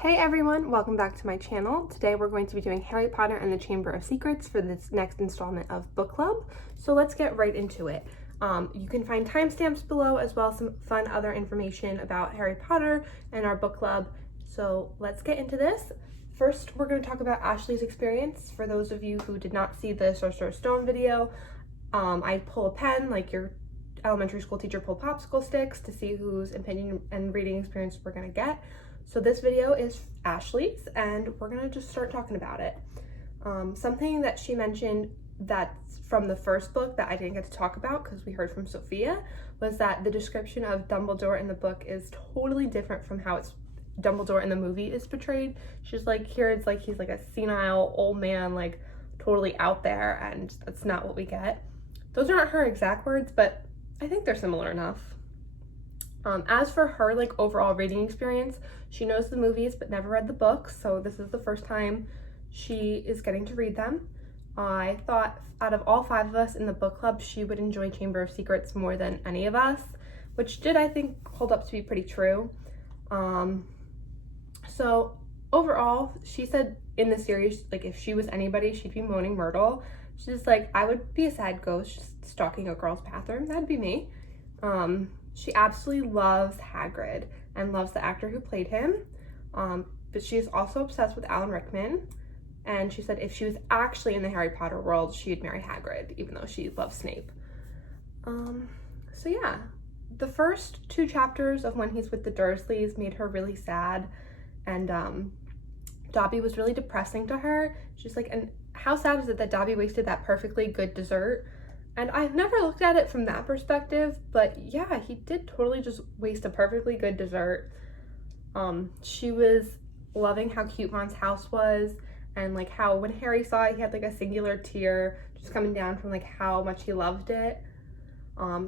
Hey everyone, welcome back to my channel. Today we're going to be doing Harry Potter and the Chamber of Secrets for this next installment of book club. So let's get right into it. You can find timestamps below as well as some fun other information about Harry Potter and our book club. So let's get into this. First, we're going to talk about Ashley's experience. For those of you who did not see the Sorcerer Stone video, I pull a pen like your elementary school teacher pulled popsicle sticks to see whose opinion and reading experience we're going to get. So this video is Ashley's and we're gonna just start talking about it. Something that she mentioned that's from the first book that I didn't get to talk about because we heard from Sophia was that the description of Dumbledore in the book is totally different from how it's Dumbledore in the movie is portrayed. She's like, here it's like he's like a senile old man, like totally out there, and that's not what we get. Those aren't her exact words, but I think they're similar enough. As for her like overall reading experience, she knows the movies but never read the books, so this is the first time she is getting to read them. I thought out of all 5 of us in the book club, she would enjoy Chamber of Secrets more than any of us, which did, I think, hold up to be pretty true. So overall, she said in the series, like if she was anybody, she'd be Moaning Myrtle. She's like, I would be a sad ghost just stalking a girl's bathroom. That'd be me. She absolutely loves Hagrid and loves the actor who played him, but she is also obsessed with Alan Rickman, and she said if she was actually in the Harry Potter world, she'd marry Hagrid, even though she loves Snape. So yeah, the first 2 chapters of when he's with the Dursleys made her really sad, and Dobby was really depressing to her. She's like, and how sad is it that Dobby wasted that perfectly good dessert? And I've never looked at it from that perspective, but yeah, he did totally just waste a perfectly good dessert. She was loving how cute Ron's house was, and like how when Harry saw it, he had like a singular tear just coming down from like how much he loved it.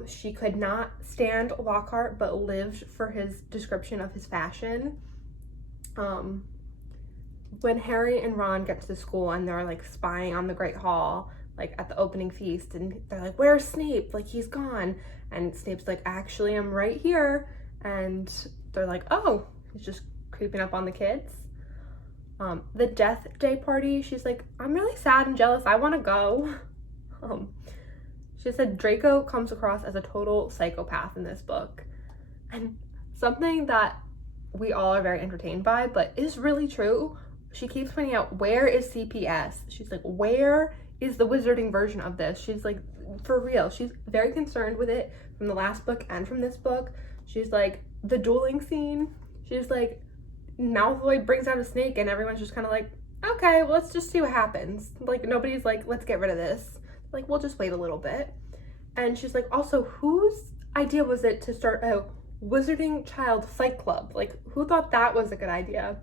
She could not stand Lockhart, but lived for his description of his fashion. When Harry and Ron get to the school and they're like spying on the Great Hall, like at the opening feast, and they're like, where's Snape? Like, he's gone. And Snape's like, actually, I'm right here. And they're like, oh, he's just creeping up on the kids. The Death Day party, she's like, I'm really sad and jealous. I want to go. She said Draco comes across as a total psychopath in this book. And something that we all are very entertained by, but is really true, she keeps pointing out, where is CPS? She's like, where is the wizarding version of this? She's like, for real, she's very concerned with it from the last book and from this book. She's like, the dueling scene, she's like, Malfoy brings out a snake and everyone's just kind of like, okay, well, let's just see what happens. Like, nobody's like, let's get rid of this. Like, we'll just wait a little bit. And she's like, also, whose idea was it to start a wizarding child fight club? Like, who thought that was a good idea?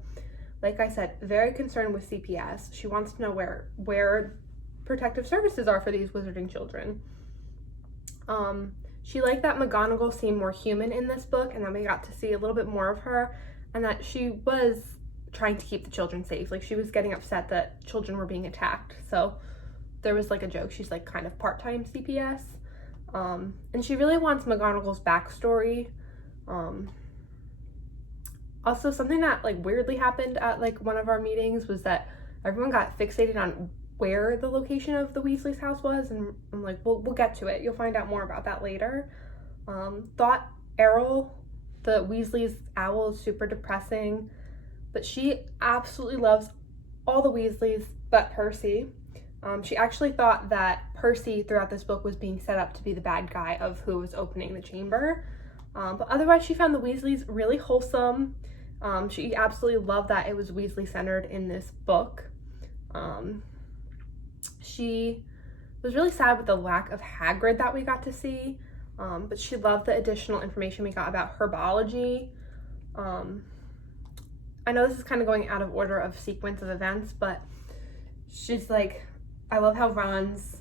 Like I said, very concerned with CPS. She wants to know where protective services are for these wizarding children. She liked that McGonagall seemed more human in this book, and that we got to see a little bit more of her, and that she was trying to keep the children safe. Like, she was getting upset that children were being attacked. So there was like a joke, she's like kind of part-time CPS. And she really wants McGonagall's backstory. Also, something that like weirdly happened at like one of our meetings was that everyone got fixated on where the location of the Weasley's house was, and I'm like, we'll get to it. You'll find out more about that later. Thought Errol, the Weasley's owl, is super depressing, but she absolutely loves all the Weasleys but Percy. She actually thought that Percy throughout this book was being set up to be the bad guy of who was opening the chamber. But otherwise, she found the Weasleys really wholesome. She absolutely loved that it was Weasley-centered in this book. She was really sad with the lack of Hagrid that we got to see, but she loved the additional information we got about herbology. I know this is kind of going out of order of sequence of events, but she's like, I love how Ron's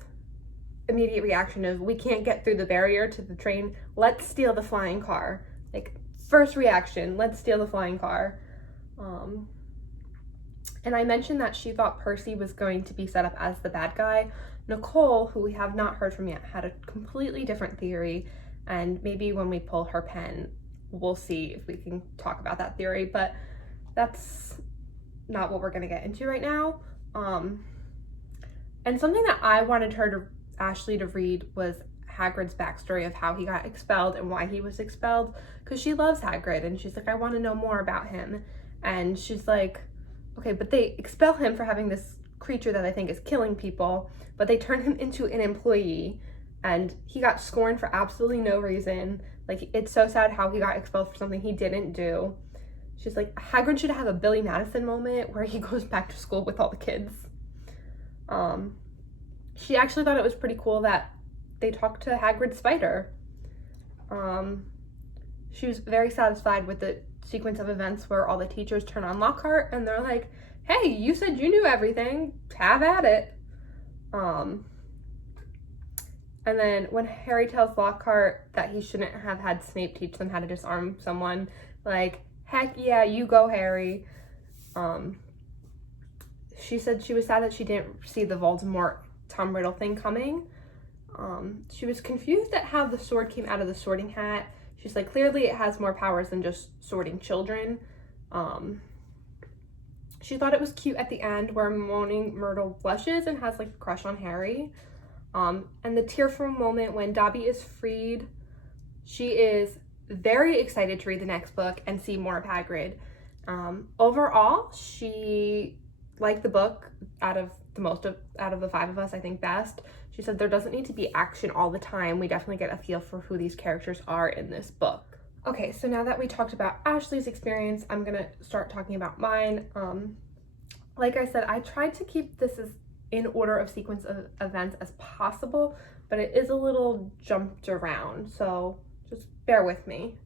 immediate reaction is, we can't get through the barrier to the train, let's steal the flying car. Like, first reaction, let's steal the flying car. And I mentioned that she thought Percy was going to be set up as the bad guy. Nicole, who we have not heard from yet, had a completely different theory, and maybe when we pull her pen, we'll see if we can talk about that theory. But that's not what we're gonna get into right now. And something that I wanted Ashley to read was Hagrid's backstory of how he got expelled and why he was expelled, because she loves Hagrid and she's like, I want to know more about him. And she's like, okay, but they expel him for having this creature that I think is killing people, but they turn him into an employee and he got scorned for absolutely no reason. Like, it's so sad how he got expelled for something he didn't do. She's like, Hagrid should have a Billy Madison moment where he goes back to school with all the kids. She actually thought it was pretty cool that they talked to Hagrid's spider. She was very satisfied with the sequence of events where all the teachers turn on Lockhart and they're like, hey, you said you knew everything, have at it. And then when Harry tells Lockhart that he shouldn't have had Snape teach them how to disarm someone, like, heck yeah, you go, Harry. She said she was sad that she didn't see the Voldemort Tom Riddle thing coming. She was confused at how the sword came out of the sorting hat. She's like, clearly it has more powers than just sorting children. She thought it was cute at the end where Moaning Myrtle blushes and has like a crush on Harry. And the tearful moment when Dobby is freed. She is very excited to read the next book and see more of Hagrid. Overall, she liked the book out of the 5 of us, I think best. She said there doesn't need to be action all the time. We definitely get a feel for who these characters are in this book. Okay, so now that we talked about Ashley's experience, I'm gonna start talking about mine. Like I said, I tried to keep this as in order of sequence of events as possible, but it is a little jumped around, so just bear with me.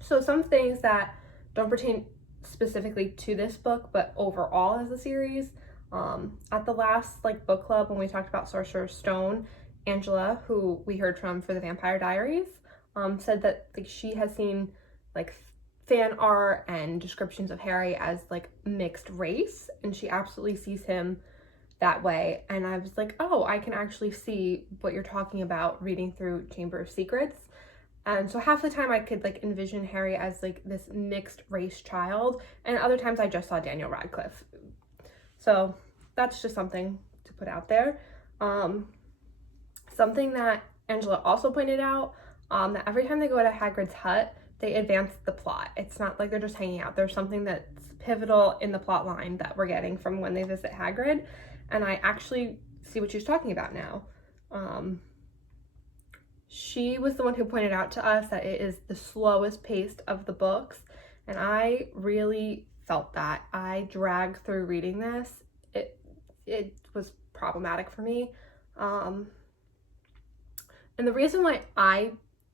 So some things that don't pertain specifically to this book, but overall as a series. At the last book club when we talked about Sorcerer's Stone, Angela, who we heard from for the Vampire Diaries, said that she has seen fan art and descriptions of Harry as mixed race, and she absolutely sees him that way. And I was like, oh, I can actually see what you're talking about reading through Chamber of Secrets. And so half the time I could envision Harry as this mixed race child, and other times I just saw Daniel Radcliffe. So that's just something to put out there. Something that Angela also pointed out, that every time they go to Hagrid's hut, they advance the plot. It's not like they're just hanging out. There's something that's pivotal in the plot line that we're getting from when they visit Hagrid, and I actually see what she's talking about now. She was the one who pointed out to us that it is the slowest paced of the books, and I really felt that. I dragged through reading this. It was problematic for me. And the reason why I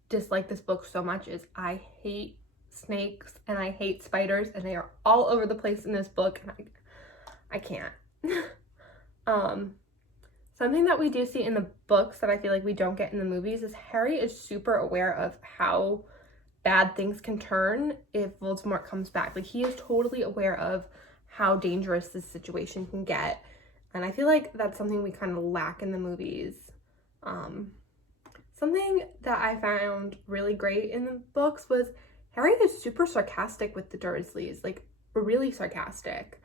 dislike this book so much is I hate snakes and I hate spiders, and they are all over the place in this book, and I can't. Something that we do see in the books that I feel like we don't get in the movies is Harry is super aware of how bad things can turn if Voldemort comes back. He is totally aware of how dangerous this situation can get. And I feel like that's something we kind of lack in the movies. Something that I found really great in the books was Harry is super sarcastic with the Dursleys, really sarcastic.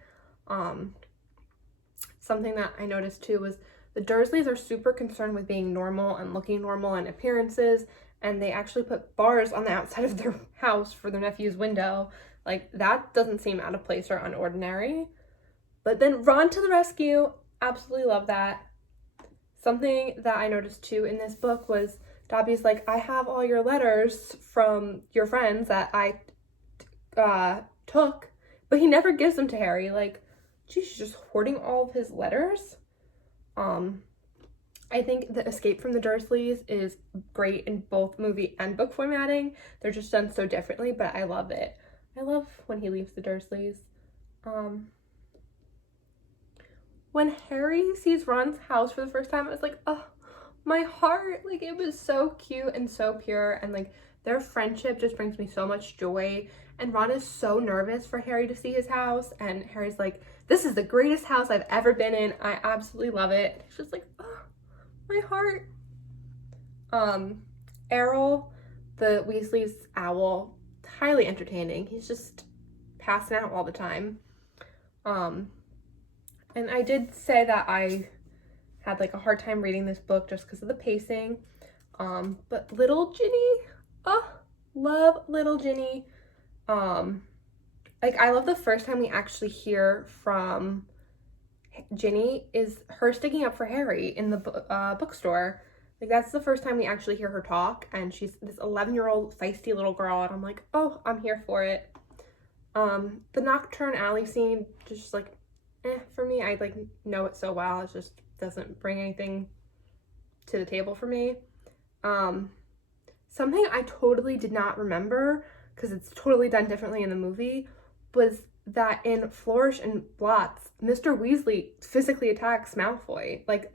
Something that I noticed too was the Dursleys are super concerned with being normal and looking normal and appearances, and they actually put bars on the outside of their house for their nephew's window. That doesn't seem out of place or unordinary. But then Ron to the rescue, absolutely love that. Something that I noticed too in this book was Dobby's I have all your letters from your friends that I took, but he never gives them to Harry. Geez, she's just hoarding all of his letters. I think the escape from the Dursleys is great in both movie and book formatting. They're just done so differently, but I love it. I love when he leaves the Dursleys. When Harry sees Ron's house for the first time, I was like, oh, my heart. It was so cute and so pure, and their friendship just brings me so much joy. And Ron is so nervous for Harry to see his house, and Harry's like, this is the greatest house I've ever been in. I absolutely love it. It's just oh, my heart. Errol, the Weasley's owl, highly entertaining. He's just passing out all the time. And I did say that I had like a hard time reading this book just because of the pacing. But little Ginny, oh, love little Ginny. Like, I love the first time we actually hear from Ginny is her sticking up for Harry in the bookstore. Like, that's the first time we actually hear her talk, and she's this 11-year-old feisty little girl, and I'm like, oh, I'm here for it. The Nocturne Alley scene, just like, for me. I like know it so well, it just doesn't bring anything to the table for me. Something I totally did not remember, because it's totally done differently in the movie, was that in Flourish and Blots, Mr. Weasley physically attacks Malfoy, like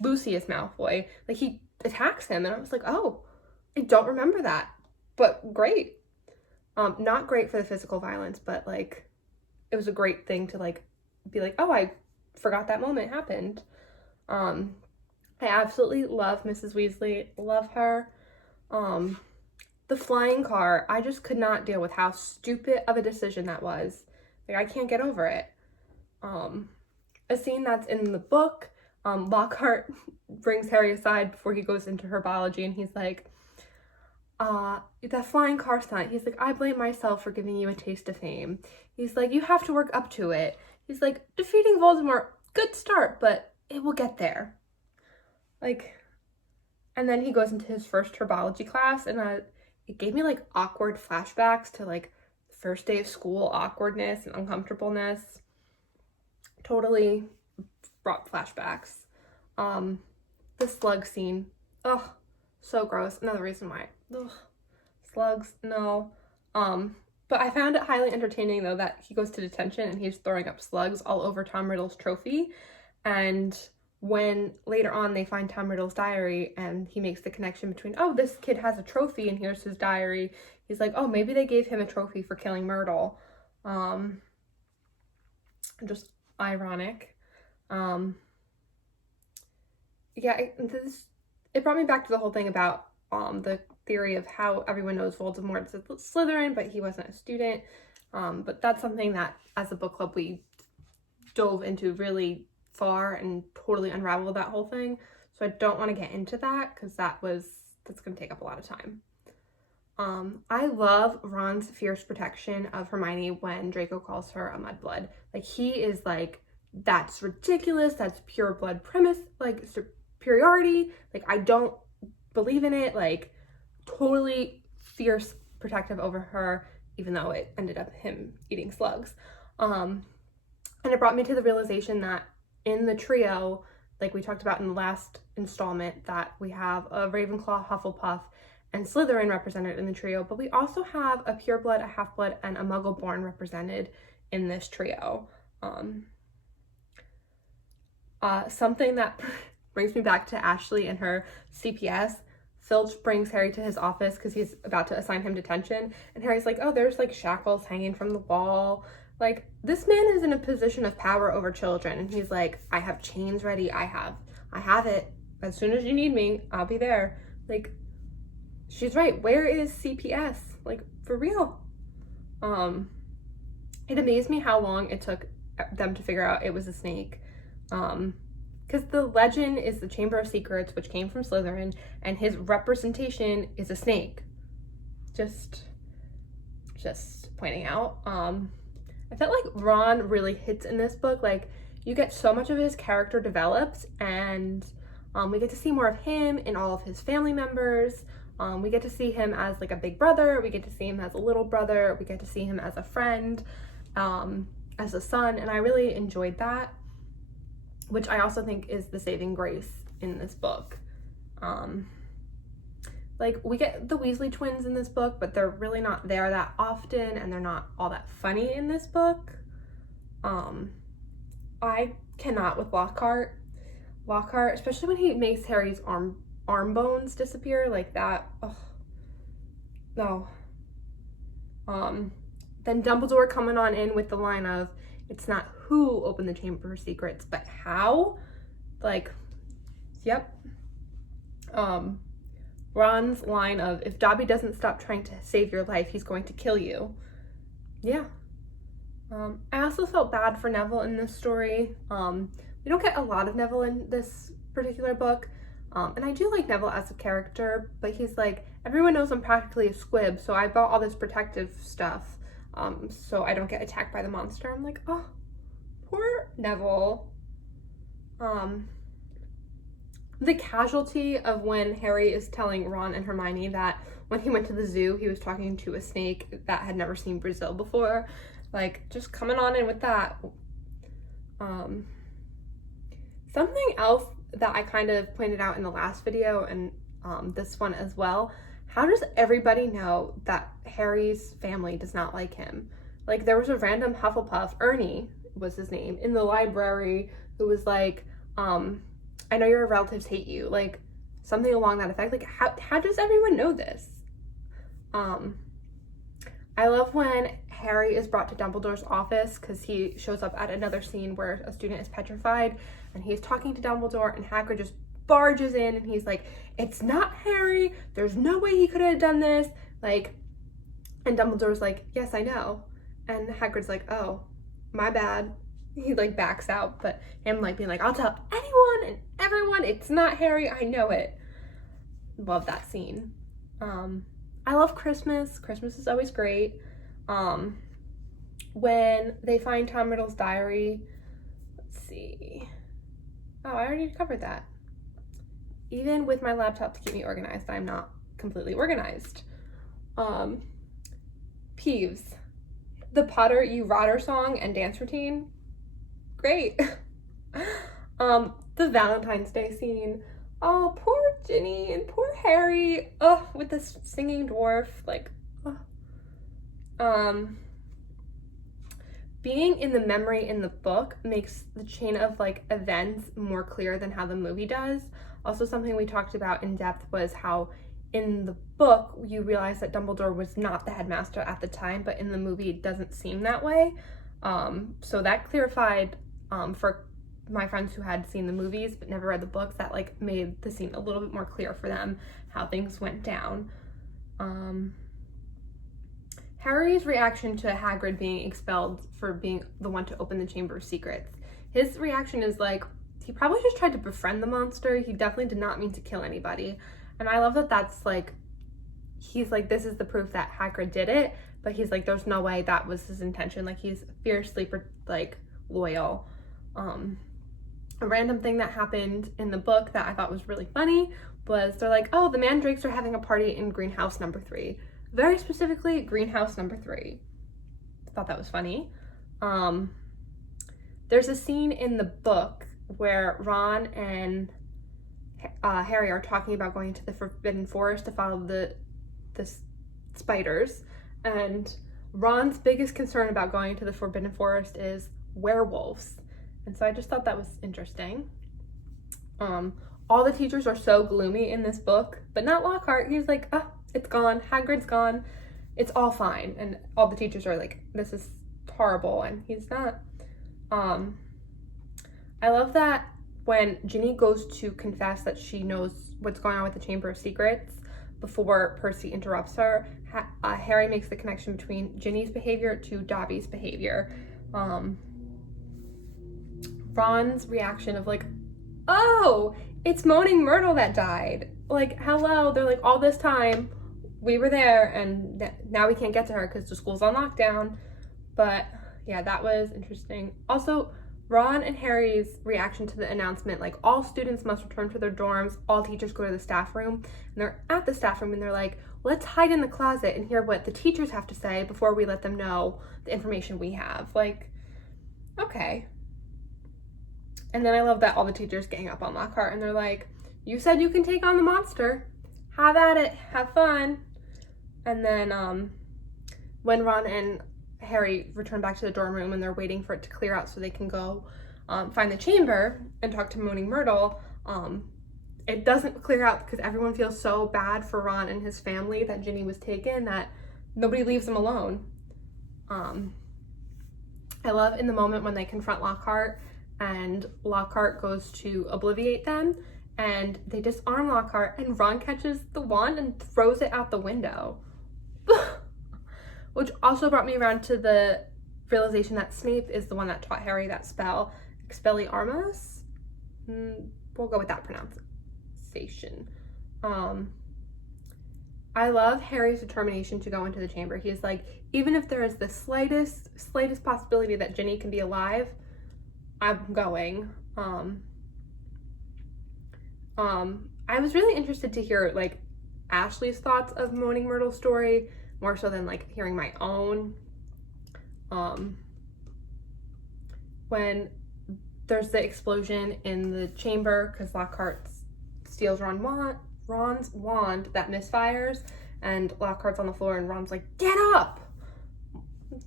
Lucius Malfoy. Like, he attacks him, and I was like, oh, I don't remember that, but great. Not great for the physical violence, but like, it was a great thing to like be like, oh, I forgot that moment happened. I absolutely love Mrs. Weasley, love her. The flying car, I just could not deal with how stupid of a decision that was. Like, I can't get over it. A scene that's in the book, Lockhart brings Harry aside before he goes into herbology, and he's like, that flying car stunt, he's like, I blame myself for giving you a taste of fame. He's like, you have to work up to it. He's like, defeating Voldemort, good start, but it will get there. Like, and then he goes into his first herbology class, and it gave me like awkward flashbacks to like the first day of school awkwardness and uncomfortableness. Totally brought flashbacks. The slug scene, ugh, so gross. Another reason why, ugh, slugs, no. But I found it highly entertaining though that he goes to detention and he's throwing up slugs all over Tom Riddle's trophy, and when later on they find Tom Riddle's diary and he makes the connection between, oh, this kid has a trophy and here's his diary, he's like, oh, maybe they gave him a trophy for killing Myrtle. Just ironic. Yeah, it brought me back to the whole thing about the theory of how everyone knows Voldemort is a Slytherin, but he wasn't a student. But that's something that as a book club we dove into really far and totally unraveled that whole thing. So I don't want to get into that because that's going to take up a lot of time. I love Ron's fierce protection of Hermione when Draco calls her a mudblood. Like, he is like, that's ridiculous, that's pure blood premise, like superiority, like I don't believe in it, like totally fierce protective over her, even though it ended up him eating slugs. And it brought me to the realization that in the trio, like we talked about in the last installment, that we have a Ravenclaw, Hufflepuff, and Slytherin represented in the trio, but we also have a pureblood, a half-blood, and a Muggle-born represented in this trio. Something that brings me back to Ashley and her CPS. Filch brings Harry to his office because he's about to assign him detention, and Harry's like, oh, there's like shackles hanging from the wall. Like, this man is in a position of power over children, and he's like, I have chains ready, I have it. As soon as you need me, I'll be there. Like, she's right. Where is CPS? Like, for real. It amazed me how long it took them to figure out it was a snake. Because the legend is the Chamber of Secrets, which came from Slytherin, and his representation is a snake. Just pointing out. I felt like Ron really hits in this book. Like, you get so much of his character developed, and we get to see more of him and all of his family members. We get to see him as like a big brother, we get to see him as a little brother, we get to see him as a friend, as a son, and I really enjoyed that, which I also think is the saving grace in this book. Like, we get the Weasley twins in this book, but they're really not there that often, and they're not all that funny in this book. I cannot with Lockhart, especially when he makes Harry's arm bones disappear like that. Ugh. No. Then Dumbledore coming on in with the line of, it's not who opened the Chamber of Secrets, but how. Like, yep. Ron's line of, if Dobby doesn't stop trying to save your life, he's going to kill you. Yeah. I also felt bad for Neville in this story. We don't get a lot of Neville in this particular book. And I do like Neville as a character, but he's like, everyone knows I'm practically a squib, so I bought all this protective stuff so I don't get attacked by the monster. I'm like, oh, poor Neville. The casualty of when Harry is telling Ron and Hermione that when he went to the zoo, he was talking to a snake that had never seen Brazil before. Like, just coming on in with that. Something else that I kind of pointed out in the last video and this one as well, how does everybody know that Harry's family does not like him? Like, there was a random Hufflepuff, Ernie was his name, in the library who was like, I know your relatives hate you, like something along that effect. Like, how does everyone know this? I love when Harry is brought to Dumbledore's office because he shows up at another scene where a student is petrified and he's talking to Dumbledore and Hagrid just barges in and he's like, it's not Harry, there's no way he could have done this, like, and Dumbledore's like, yes, I know, and Hagrid's like, oh, my bad. He like backs out, but him like being like, I'll tell anyone and everyone it's not Harry, I know it. Love that scene. I love Christmas. Christmas is always great. When they find Tom Riddle's diary, let's see. Oh, I already covered that. Even with my laptop to keep me organized, I'm not completely organized. Peeves. The Potter You Rotter song and dance routine. Great. The Valentine's Day scene. Oh, poor Ginny and poor Harry. Oh, with this singing dwarf. Like, being in the memory in the book makes the chain of like events more clear than how the movie does. Also, something we talked about in depth was how in the book you realize that Dumbledore was not the headmaster at the time, but in the movie it doesn't seem that way. So that clarified for my friends who had seen the movies but never read the books, that like made the scene a little bit more clear for them how things went down. Harry's reaction to Hagrid being expelled for being the one to open the Chamber of Secrets. His reaction is like, he probably just tried to befriend the monster. He definitely did not mean to kill anybody. And I love that that's like, he's like, this is the proof that Hagrid did it, but he's like, there's no way that was his intention. Like, he's fiercely like loyal. A random thing that happened in the book that I thought was really funny was they're like, oh, the Mandrakes are having a party in greenhouse number 3. Very specifically, greenhouse number 3. I thought that was funny. There's a scene in the book where Ron and Harry are talking about going to the Forbidden Forest to follow the spiders, and Ron's biggest concern about going to the Forbidden Forest is werewolves. And so I just thought that was interesting. All the teachers are so gloomy in this book, but not Lockhart. He's like, ah, it's gone. Hagrid's gone. It's all fine. And all the teachers are like, this is horrible. And he's not. I love that when Ginny goes to confess that she knows what's going on with the Chamber of Secrets, before Percy interrupts her, Harry makes the connection between Ginny's behavior to Dobby's behavior. Ron's reaction of like, oh, it's Moaning Myrtle that died. Like, hello, they're like, all this time we were there and now we can't get to her because the school's on lockdown. But yeah, that was interesting. Also, Ron and Harry's reaction to the announcement, like, all students must return to their dorms, all teachers go to the staff room, and they're at the staff room and they're like, let's hide in the closet and hear what the teachers have to say before we let them know the information we have. Like, okay. And then I love that all the teachers gang up on Lockhart and they're like, you said you can take on the monster. Have at it. Have fun. And then when Ron and Harry return back to the dorm room and they're waiting for it to clear out so they can go find the chamber and talk to Moaning Myrtle, it doesn't clear out because everyone feels so bad for Ron and his family that Ginny was taken that nobody leaves them alone. I love in the moment when they confront Lockhart and Lockhart goes to obliviate them and they disarm Lockhart, and Ron catches the wand and throws it out the window. Which also brought me around to the realization that Snape is the one that taught Harry that spell, Expelliarmus. We'll go with that pronunciation. I love Harry's determination to go into the chamber. He's like, even if there is the slightest possibility that Ginny can be alive, I'm going. I was really interested to hear like Ashley's thoughts of Moaning Myrtle's story, more so than like hearing my own. When there's the explosion in the chamber because Lockhart steals Ron's wand that misfires, and Lockhart's on the floor and Ron's like, get up!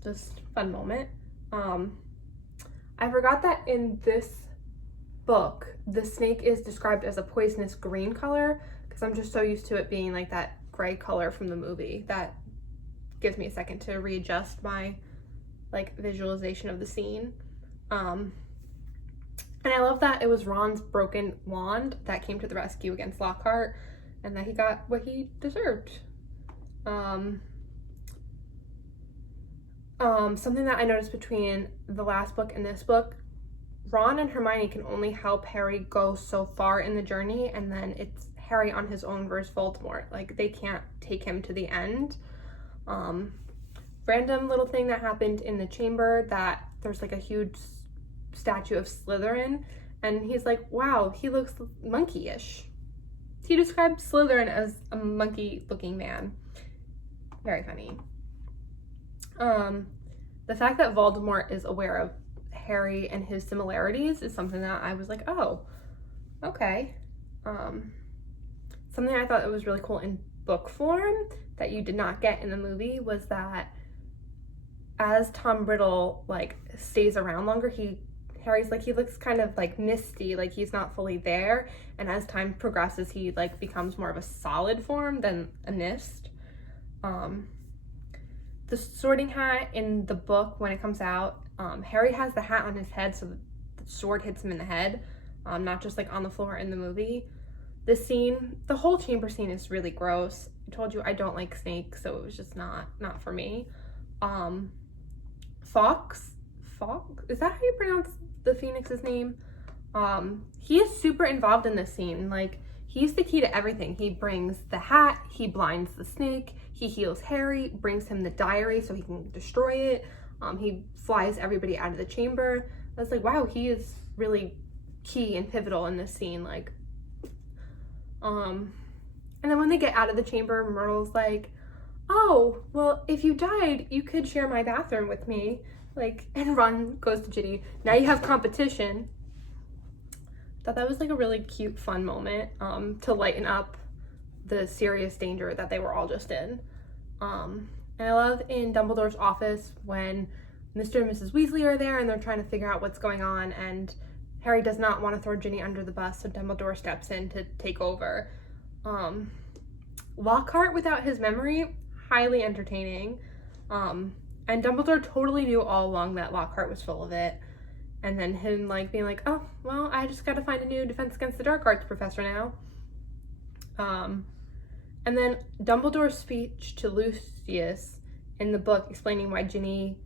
Just fun moment. I forgot that in this book, the snake is described as a poisonous green color, because I'm just so used to it being like that gray color from the movie. That gives me a second to readjust my like visualization of the scene. And I love that it was Ron's broken wand that came to the rescue against Lockhart, and that he got what he deserved. Something that I noticed between the last book and this book, Ron and Hermione can only help Harry go so far in the journey, and then it's Harry on his own versus Voldemort. Like, they can't take him to the end. Random little thing that happened in the chamber, that there's like a huge statue of Slytherin, and he's like, wow, he looks monkey-ish. He described Slytherin as a monkey-looking man. Very funny. The fact that Voldemort is aware of Harry and his similarities is something that I was like, oh, okay. Something I thought that was really cool in book form that you did not get in the movie was that as Tom Riddle like stays around longer, Harry's like, he looks kind of like misty, like he's not fully there, and as time progresses he like becomes more of a solid form than a mist. The Sorting Hat in the book, when it comes out, Harry has the hat on his head so the sword hits him in the head, not just like on the floor in the movie. This scene, the whole chamber scene, is really gross. I told you I don't like snakes, so it was just not for me. Fawkes, is that how you pronounce the Phoenix's name? He is super involved in this scene. Like, he's the key to everything. He brings the hat, he blinds the snake, he heals Harry, brings him the diary so he can destroy it. He flies everybody out of the chamber. I was like, wow, he is really key and pivotal in this scene. Like, and then when they get out of the chamber, Myrtle's like, oh, well, if you died, you could share my bathroom with me. Like, and Ron goes to Ginny, now you have competition. Thought that was like a really cute, fun moment to lighten up the serious danger that they were all just in. And I love in Dumbledore's office when Mr. and Mrs. Weasley are there and they're trying to figure out what's going on, and Harry does not want to throw Ginny under the bus, so Dumbledore steps in to take over. Lockhart without his memory, highly entertaining. And Dumbledore totally knew all along that Lockhart was full of it. And then him like being like, oh, well, I just gotta find a new Defense Against the Dark Arts professor now. And then Dumbledore's speech to Lucius in the book explaining why Ginny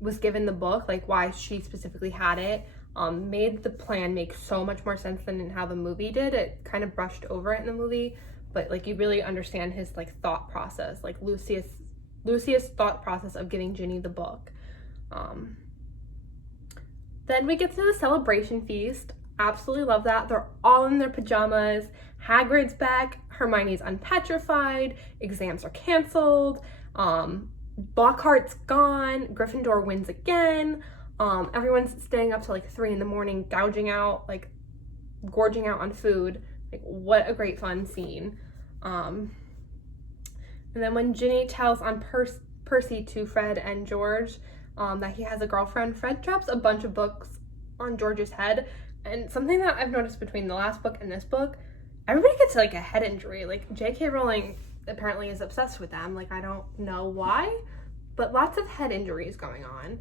was given the book, like why she specifically had it, made the plan make so much more sense than in how the movie did. It kind of brushed over it in the movie, but like you really understand his like thought process, like Lucius' thought process of giving Ginny the book. Then we get to the celebration feast. Absolutely love that. They're all in their pajamas. Hagrid's back. Hermione's unpetrified. Exams are canceled. Lockhart's gone. Gryffindor wins again. Everyone's staying up till like 3 a.m, gorging out on food. Like, what a great fun scene. And then when Ginny tells on Percy to Fred and George that he has a girlfriend, Fred drops a bunch of books on George's head. And something that I've noticed between the last book and this book, everybody gets like a head injury. Like, J.K. Rowling apparently is obsessed with them. Like, I don't know why, but lots of head injuries going on.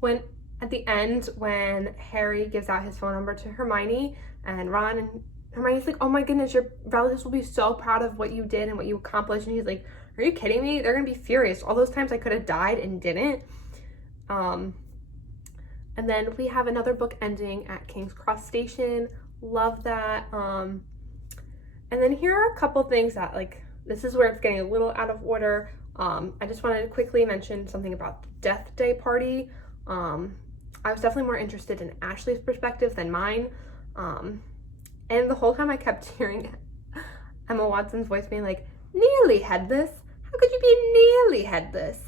When at the end when Harry gives out his phone number to Hermione and Ron, and Hermione's like, oh my goodness, your relatives will be so proud of what you did and what you accomplished. And he's like, are you kidding me? They're gonna be furious. All those times I could have died and didn't. And then we have another book ending at King's Cross Station. Love that. And then here are a couple things that, like, this is where it's getting a little out of order. I just wanted to quickly mention something about the Death Day party. I was definitely more interested in Ashley's perspective than mine. And the whole time I kept hearing Emma Watson's voice being like, nearly headless? How could you be nearly headless?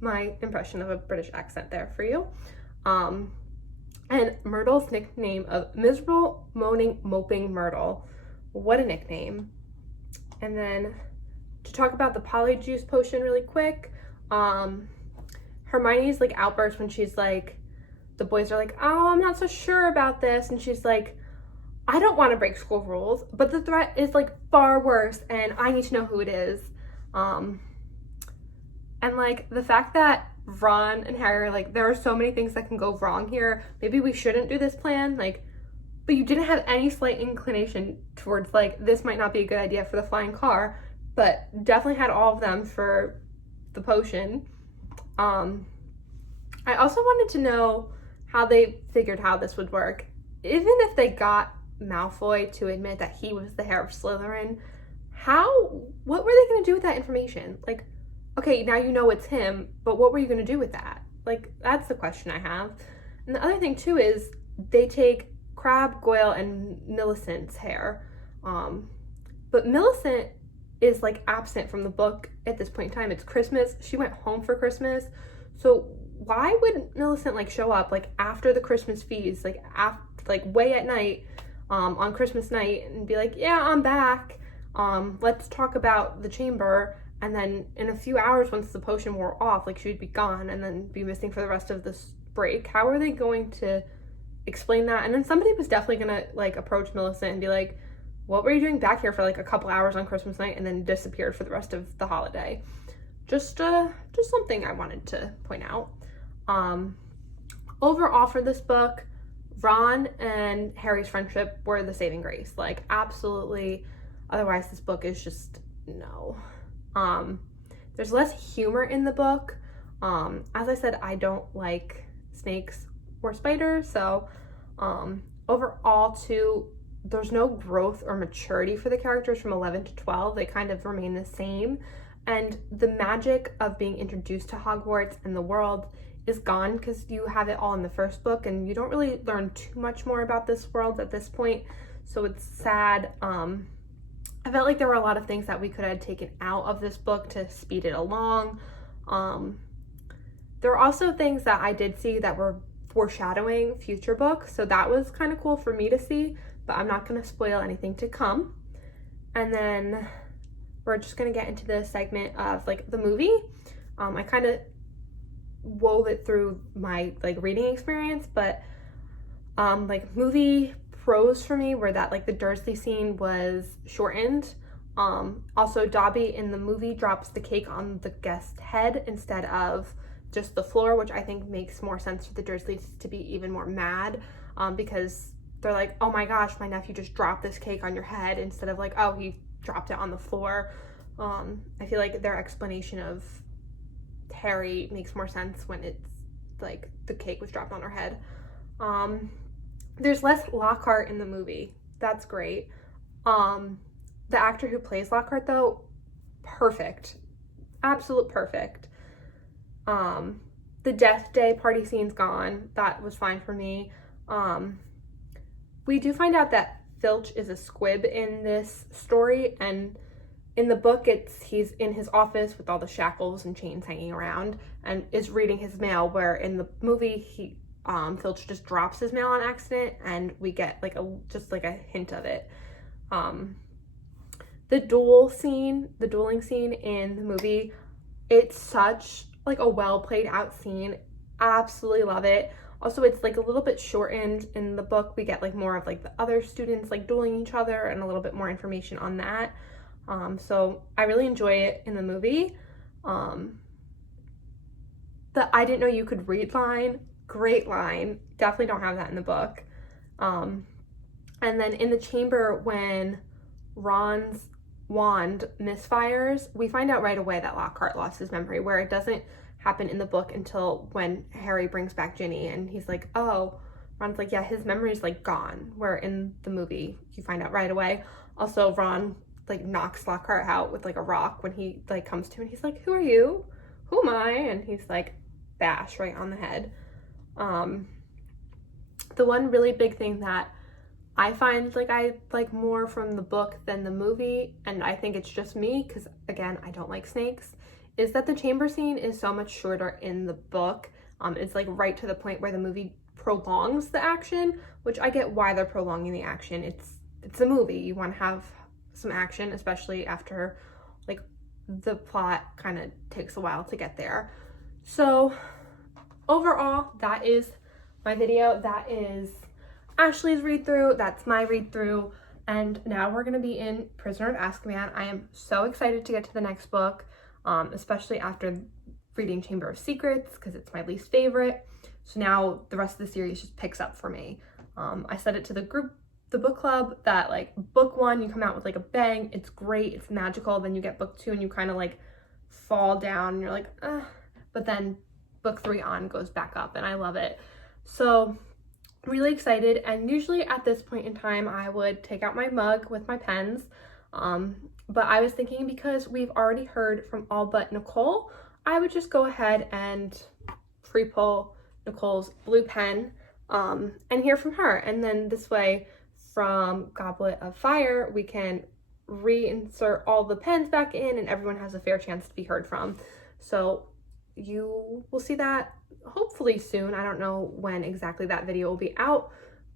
My impression of a British accent there for you. And Myrtle's nickname of Miserable, Moaning, Moping Myrtle. What a nickname. And then to talk about the polyjuice potion really quick, Hermione's like outburst when she's like, the boys are like, oh, I'm not so sure about this. And she's like, I don't want to break school rules, but the threat is like far worse and I need to know who it is. And like the fact that Ron and Harry are like, there are so many things that can go wrong here. Maybe we shouldn't do this plan. Like, but you didn't have any slight inclination towards like, this might not be a good idea for the flying car, but definitely had all of them for the potion. I also wanted to know how they figured how this would work. Even if they got Malfoy to admit that he was the heir of Slytherin, what were they going to do with that information? Like, okay, now you know it's him, but what were you going to do with that? Like, that's the question I have. And the other thing too is they take Crabbe, Goyle, and Millicent's hair. But Millicent is like absent from the book at this point in time. It's Christmas. She went home for Christmas. So why would Millicent like show up like after the Christmas feast, like after, like way at night, on Christmas night, and be like, yeah, I'm back. Let's talk about the chamber. And then in a few hours, once the potion wore off, like she'd be gone and then be missing for the rest of this break. How are they going to explain that? And then somebody was definitely gonna like approach Millicent and be like, what were you doing back here for like a couple hours on Christmas night and then disappeared for the rest of the holiday? Just something I wanted to point out. Overall for this book, Ron and Harry's friendship were the saving grace. Like, absolutely. Otherwise, this book is just no. There's less humor in the book. As I said, I don't like snakes or spiders. So, overall too, there's no growth or maturity for the characters from 11 to 12. They kind of remain the same. And the magic of being introduced to Hogwarts and the world is gone because you have it all in the first book and you don't really learn too much more about this world at this point. So it's sad. I felt like there were a lot of things that we could have taken out of this book to speed it along. There were also things that I did see that were foreshadowing future books. So that was kind of cool for me to see, but I'm not going to spoil anything to come. And then we're just going to get into the segment of like the movie. I kind of wove it through my like reading experience, but like movie pros for me were that like the Dursley scene was shortened. Also Dobby in the movie drops the cake on the guest's head instead of just the floor, which I think makes more sense for the Dursleys to be even more mad, because they're like, oh my gosh, my nephew just dropped this cake on your head, instead of like, oh, he dropped it on the floor. I feel like their explanation of Harry makes more sense when it's like the cake was dropped on her head. There's less Lockhart in the movie. That's great. The actor who plays Lockhart though, perfect. Absolute perfect. The Death Day party scene's gone. That was fine for me. We do find out that Filch is a squib in this story, and in the book he's in his office with all the shackles and chains hanging around and is reading his mail, where in the movie Filch just drops his mail on accident and we get like a hint of it. The dueling scene in the movie, it's such like a well played out scene. Absolutely love it. Also, it's like a little bit shortened in the book. We get like more of like the other students like dueling each other and a little bit more information on that. So I really enjoy it in the movie. The I didn't know you could read line, Great line. Definitely don't have that in the book. And then in the chamber, when Ron's wand misfires, we find out right away that Lockhart lost his memory, where it doesn't happen in the book until when Harry brings back Ginny and he's like, oh, Ron's like, yeah, his memory's like gone, where in the movie you find out right away. Also, Ron like knocks Lockhart out with like a rock when he like comes to him and he's like, who are you? Who am I? And he's like, bash right on the head. The one really big thing that I find like I like more from the book than the movie, and I think it's just me because again I don't like snakes, is that the chamber scene is so much shorter in the book. It's like right to the point where the movie prolongs the action, which I get why they're prolonging the action. It's a movie, you want to have some action, especially after like the plot kind of takes a while to get there. So overall, that is my video. That is Ashley's read through, that's my read through, and now we're gonna be in Prisoner of Azkaban. I am so excited to get to the next book, especially after reading Chamber of Secrets, because it's my least favorite. So now the rest of the series just picks up for me. I said it to the group, the book club, that like book 1 you come out with like a bang, it's great, it's magical, then you get book 2 and you kind of like fall down and you're like, but then book 3 on goes back up, and I love it. So really excited, and usually at this point in time I would take out my mug with my pens, but I was thinking because we've already heard from all but Nicole, I would just go ahead and pre-pull Nicole's blue pen and hear from her, and then this way from Goblet of Fire we can reinsert all the pens back in and everyone has a fair chance to be heard from. So you will see that hopefully soon. I don't know when exactly that video will be out,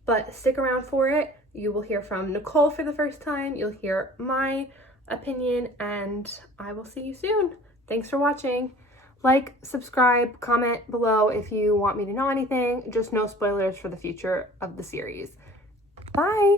but stick around for it. You will hear from Nicole for the first time, you'll hear my opinion, and I will see you soon. Thanks for watching. Like, subscribe, comment below if you want me to know anything, just no spoilers for the future of the series. Bye!